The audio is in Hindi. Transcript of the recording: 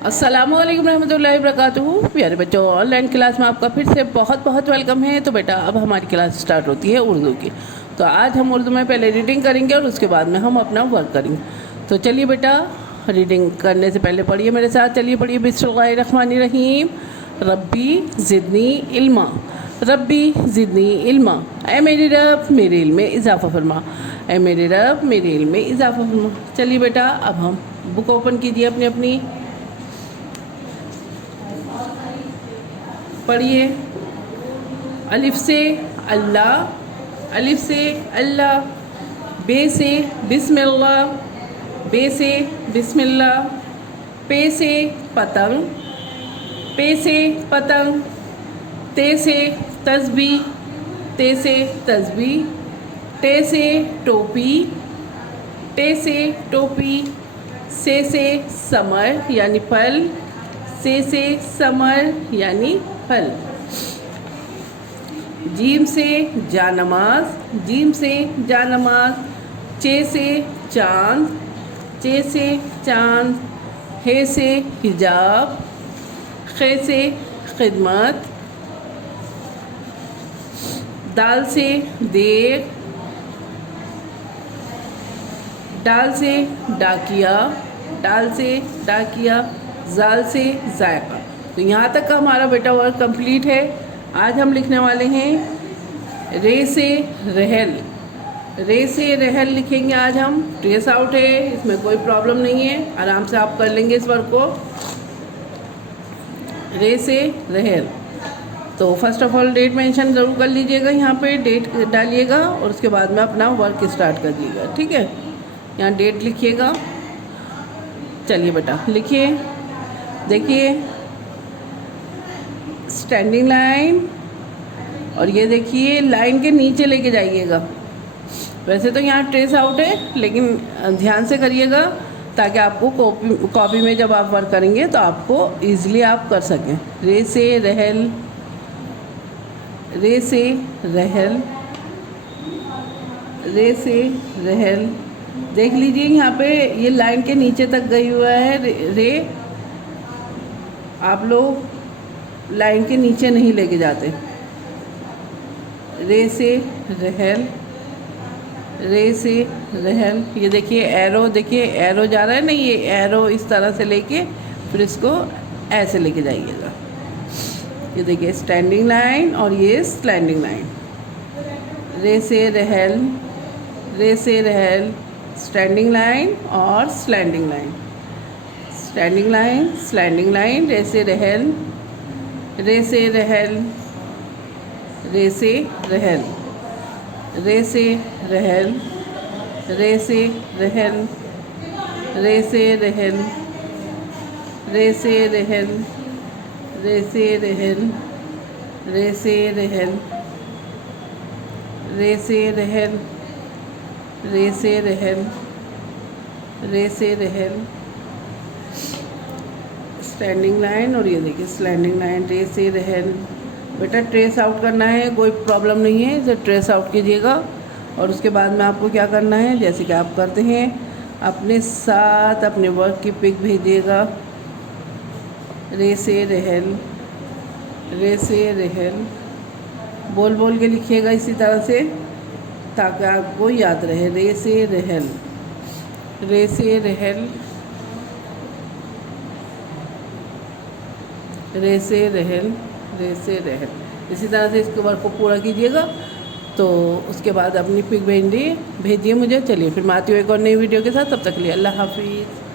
अस्सलामुअलैकुम रहमतुल्लाहि वबरकातुहू। प्यारे बच्चों, ऑनलाइन क्लास में आपका फिर से बहुत बहुत वेलकम है। तो बेटा अब हमारी क्लास स्टार्ट होती है उर्दू की। तो आज हम उर्दू में पहले रीडिंग करेंगे और उसके बाद में हम अपना वर्क करेंगे। तो चलिए बेटा, रीडिंग करने से पहले पढ़िए मेरे साथ। चलिए पढ़िए, बिस्मिल्लाहिर्रहमानिर्रहीम। रब्बी ज़िदनी इल्मा, रब्बी ज़िदनी इल्मा। ऐ मेरे रब मेरे इल्म में इजाफ़ा फरमा, ऐ मेरे रब मेरे इल्म में इजाफ़ा फरमा। चलिए बेटा, अब हम बुक ओपन कीजिए अपनी अपनी, पढ़िए। अलिफ से अल्लाह, अलिफ से अल्लाह। बे से बिस्मिल्लाह, बे से बिस्मिल्लाह। पे से पतंग, पे से पतंग। ते से तस्बी, ते से तस्बी। टे से टोपी, टे से टोपी। से समर यानी फल, से समर यानी फल। जीम से जानमाज, जीम से जानमाज। चे से चाँद, चे से चाँद। हे से हिजाब, खे से खिदमत। दाल से देर, डाल से डाकिया, डाल से डाकिया। जाल से जायका। तो यहाँ तक का हमारा बेटा वर्क कंप्लीट है। आज हम लिखने वाले हैं रे से रहल, रे से रहल लिखेंगे आज हम। ट्रेस आउट है, इसमें कोई प्रॉब्लम नहीं है, आराम से आप कर लेंगे इस वर्क को। रे से रहल। तो first of all date mention ज़रूर कर लीजिएगा, यहाँ पे डेट डालिएगा और उसके बाद में अपना वर्क स्टार्ट कर दीजिएगा, ठीक है। यहाँ डेट लिखिएगा। चलिए बेटा लिखिए, देखिए स्टैंडिंग लाइन, और ये देखिए लाइन के नीचे लेके जाइएगा। वैसे तो यहाँ ट्रेस आउट है, लेकिन ध्यान से करिएगा ताकि आपको कॉपी में जब आप वर्क करेंगे तो आपको ईज़िली आप कर सकें। रे से रहल, रे से रहल, रे से रहल। देख लीजिए यहाँ पे ये लाइन के नीचे तक गई हुआ है रे। आप लोग लाइन के नीचे नहीं लेके जाते। रे से रहल, रे से रहल। ये देखिए एरो, देखिए एरो जा रहा है ना, ये एरो इस तरह से लेके फिर इसको ऐसे लेके जाइएगा। ये देखिए स्टैंडिंग लाइन और ये स्लैंडिंग लाइन। रे से रहल, रे से रहल। स्टैंडिंग लाइन और slanting line, standing line slanting line. रे से रहल, रे से रहल, रे से रहल, रे से रहल, रे से रहल, रे से रहल, रे से रहल, रे से रहल, रे से रहल, रे से रहल, रे से रहल, रे से रहल। स्टैंडिंग लाइन और ये देखिए स्लैंडिंग लाइन। रे से रहल। बेटा ट्रेस आउट करना है, कोई प्रॉब्लम नहीं है, इसे ट्रेस आउट कीजिएगा। और उसके बाद में आपको क्या करना है, जैसे कि आप करते हैं अपने साथ अपने वर्क की पिक भेजिएगा। रे से रहल, रे से रहल। बोल बोल के लिखिएगा इसी तरह से ताकि आपको याद रहे। रे से रहल, रे से रहल, रे से रहल, रे से रहल। इसी तरह से इसके वर्क को पूरा कीजिएगा। तो उसके बाद अपनी पिक भेजिए मुझे। चलिए फिर मैं आती हूँ एक और नई वीडियो के साथ। तब तक के लिए अल्लाह हाफिज़।